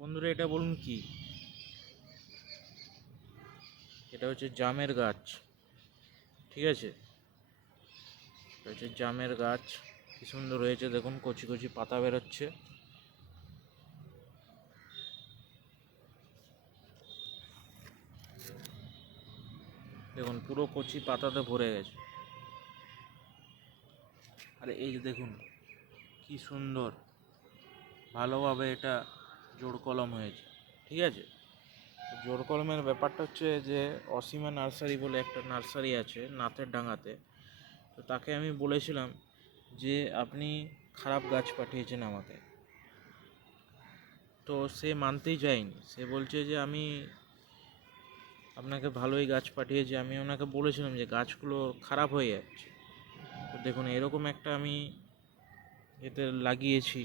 বন্ধুরা, এটা বলুন কি? এটা হচ্ছে জামের গাছ। ঠিক আছে, এটা হচ্ছে জামের গাছ। কি সুন্দর হয়েছে দেখুন, কচি কচি পাতা বেরোচ্ছে। দেখুন, পুরো কচি পাতাতে ভরে গেছে। আর এই যে দেখুন কি সুন্দর, ভালোভাবে এটা জোড় কলম হয়েছে। ঠিক আছে, জোড় কলমের ব্যাপারটা হচ্ছে যে অসীমা নার্সারি বলে একটা নার্সারি আছে নাথের ডাঙাতে। তো তাকে আমি বলেছিলাম যে আপনি খারাপ গাছ পাঠিয়েছেন আমাকে। তো সে মানতেই চায়নি। সে বলছে যে আমি আপনাকে ভালোই গাছ পাঠিয়েছি। আমি ওনাকে বলেছিলাম যে গাছগুলো খারাপ হয়ে যাচ্ছে। তো দেখুন, এরকম একটা আমি এতে লাগিয়েছি।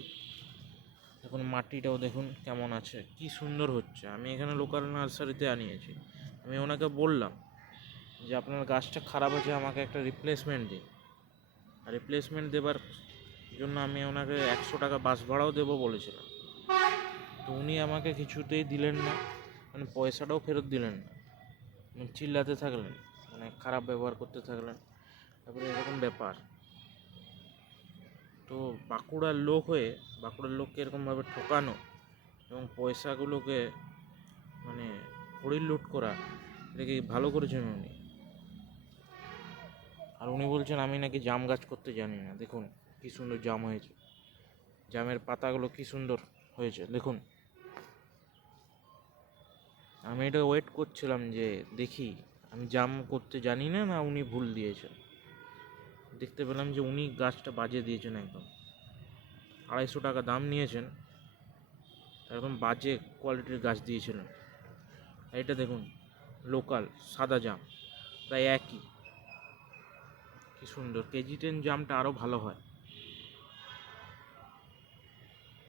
দেখুন মাটিটাও দেখুন কেমন আছে, কি সুন্দর হচ্ছে। আমি এখানে লোকাল নার্সারিতে আনিয়েছি। আমি ওনাকে বললাম যে আপনার গাছটা খারাপ আছে, আমাকে একটা রিপ্লেসমেন্ট দিন। আর রিপ্লেসমেন্ট দেবার জন্য আমি ওনাকে 100 টাকা বাস ভাড়াও দেবো বলেছিলাম। তো উনি আমাকে কিছুতেই দিলেন না, মানে পয়সাটাও ফেরত দিলেন না। চিল্লাতে থাকলেন, মানে খারাপ ব্যবহার করতে থাকলেন। তারপরে এরকম ব্যাপার। তো বাঁকুড়ার লোককে এরকমভাবে ঠকানো এবং পয়সাগুলোকে মানে হরির লুট করা, এটা কি ভালো করেছেন উনি? আর উনি বলছেন আমি নাকি জাম গাছ করতে জানি না। দেখুন কি সুন্দর জাম হয়েছে, জামের পাতাগুলো কি সুন্দর হয়েছে দেখুন। আমি এটা ওয়েট করছিলাম যে দেখি আমি জাম করতে জানি না, না উনি ভুল দিয়েছেন। দেখতে পেলাম যে উনি গাছটা বাজে দিয়েছেন একদম। 250 টাকা দাম নিয়েছেন, একদম বাজে কোয়ালিটির গাছ দিয়েছিলেন। এটা দেখুন, লোকাল সাদা জাম, প্রায় একই। কি সুন্দর, কেজি 10 জামটা আরও ভালো হয়।